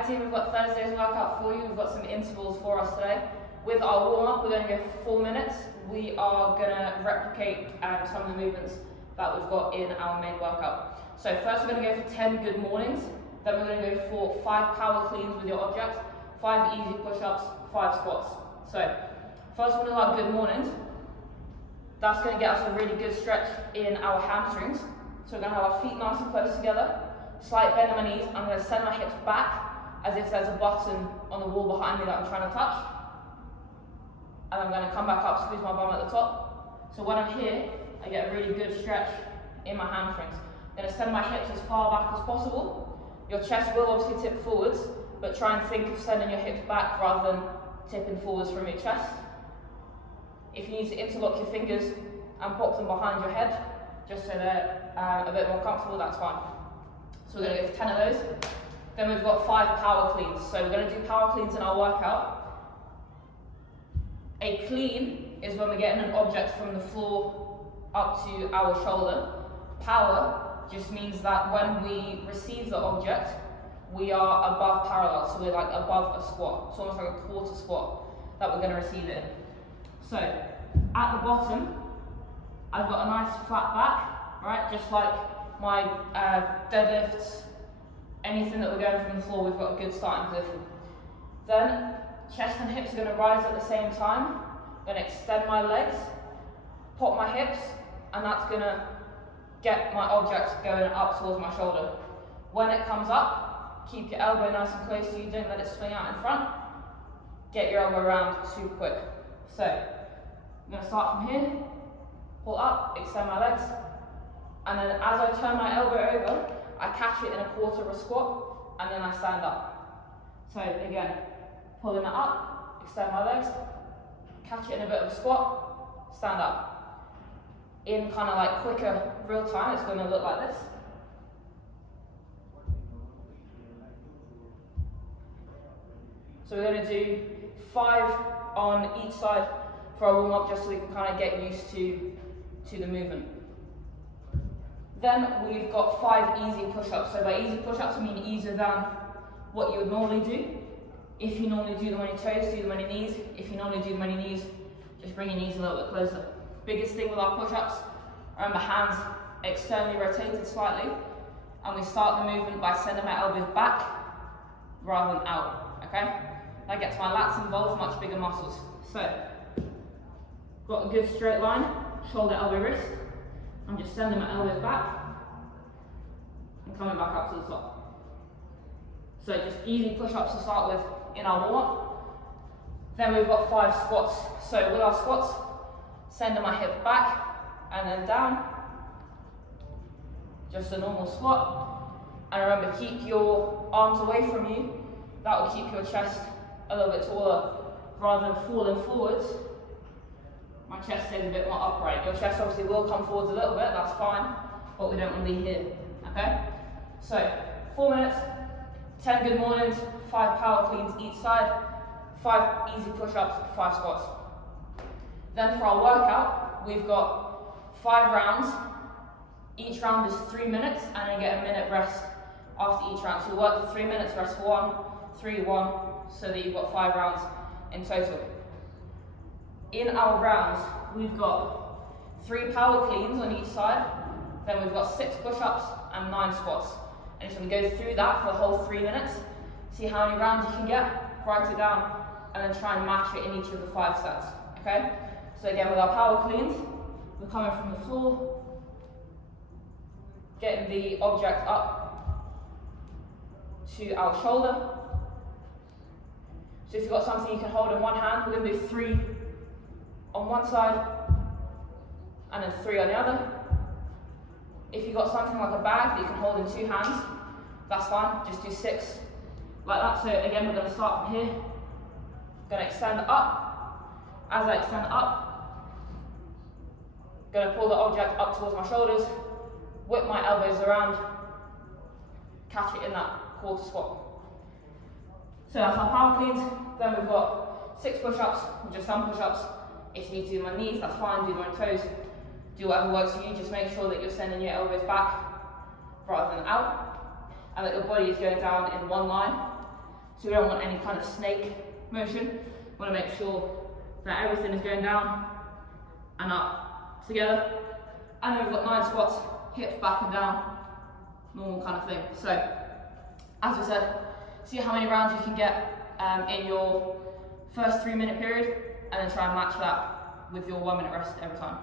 Hi team, we've got Thursday's workout for you. We've got some intervals for us today. With our warm-up, we're going to go for 4 minutes. We are going to replicate some of the movements that we've got in our main workout. So first we're going to go for 10 good mornings. Then we're going to go for 5 power cleans with your object, 5 easy push-ups, 5 squats. So first one is our good mornings. That's going to get us a really good stretch in our hamstrings. So we're going to have our feet nice and close together, slight bend in my knees. I'm going to send my hips back as if there's a button on the wall behind me that I'm trying to touch. And I'm going to come back up, squeeze my bum at the top. So when I'm here, I get a really good stretch in my hamstrings. I'm going to send my hips as far back as possible. Your chest will obviously tip forwards, but try and think of sending your hips back rather than tipping forwards from your chest. If you need to interlock your fingers and pop them behind your head, just so they're a bit more comfortable, that's fine. So we're going to go for 10 of those. Then we've got 5 power cleans. So we're going to do power cleans in our workout. A clean is when we're getting an object from the floor up to our shoulder. Power just means that when we receive the object, we are above parallel. So we're like above a squat. It's almost like a quarter squat that we're going to receive it in. So at the bottom, I've got a nice flat back, right? Just like my deadlifts, anything that we're going from the floor, we've got a good starting position. Then chest and hips are going to rise at the same time. I'm going to extend my legs, pop my hips, and that's going to get my object going up towards my shoulder. When it comes up, keep your elbow nice and close to you, don't let it swing out in front. Get your elbow around super quick. So I'm going to start from here, pull up, extend my legs, and then as I turn my elbow over, I catch it in a quarter of a squat, and then I stand up. So again, pulling it up, extend my legs, catch it in a bit of a squat, stand up. In kind of like quicker real time, it's going to look like this. So we're going to do 5 on each side for our warm-up, just so we can kind of get used to the movement. Then we've got 5 easy push-ups. So by easy push-ups, I mean easier than what you would normally do. If you normally do them on your toes, do them on your knees. If you normally do them on your knees, just bring your knees a little bit closer. Biggest thing with our push-ups, remember hands externally rotated slightly, and we start the movement by sending my elbows back rather than out, okay? That gets my lats involved, much bigger muscles. So, got a good straight line, shoulder, elbow, wrist. I'm just sending my elbows back and coming back up to the top. So just easy push-ups to start with in our warm-up. Then we've got 5 squats. So with our squats, sending my hip back and then down. Just a normal squat. And remember, keep your arms away from you. That will keep your chest a little bit taller rather than falling forwards. My chest stays a bit more upright. Your chest obviously will come forwards a little bit, that's fine, but we don't want to be here, okay? So, 4 minutes, 10 good mornings, 5 power cleans each side, 5 easy push-ups, 5 squats. Then for our workout, we've got 5 rounds. Each round is 3 minutes, and then you get a minute rest after each round. So you work for 3 minutes, rest for 1, 3, 1, so that you've got 5 rounds in total. In our rounds, we've got 3 power cleans on each side, then we've got 6 push-ups and 9 squats. And just going to go through that for the whole 3 minutes, see how many rounds you can get, write it down, and then try and match it in each of the 5 sets, okay? So again, with our power cleans, we're coming from the floor, getting the object up to our shoulder. So if you've got something you can hold in one hand, we're going to do 3 on one side, and then 3 on the other. If you've got something like a bag that you can hold in 2 hands, that's fine, just do 6 like that. So again, we're going to start from here, going to extend up. As I extend up, going to pull the object up towards my shoulders, whip my elbows around, catch it in that quarter squat. So that's our power cleans. Then we've got 6 push-ups, or just some push-ups. If you need to do them on knees, that's fine, do them on toes. Do whatever works for you, just make sure that you're sending your elbows back rather than out, and that your body is going down in one line. So we don't want any kind of snake motion. We want to make sure that everything is going down and up together. And then we've got 9 squats, hips back and down, normal kind of thing. So, as I said, see how many rounds you can get in your first 3-minute period, and then try and match that with your 1-minute rest every time.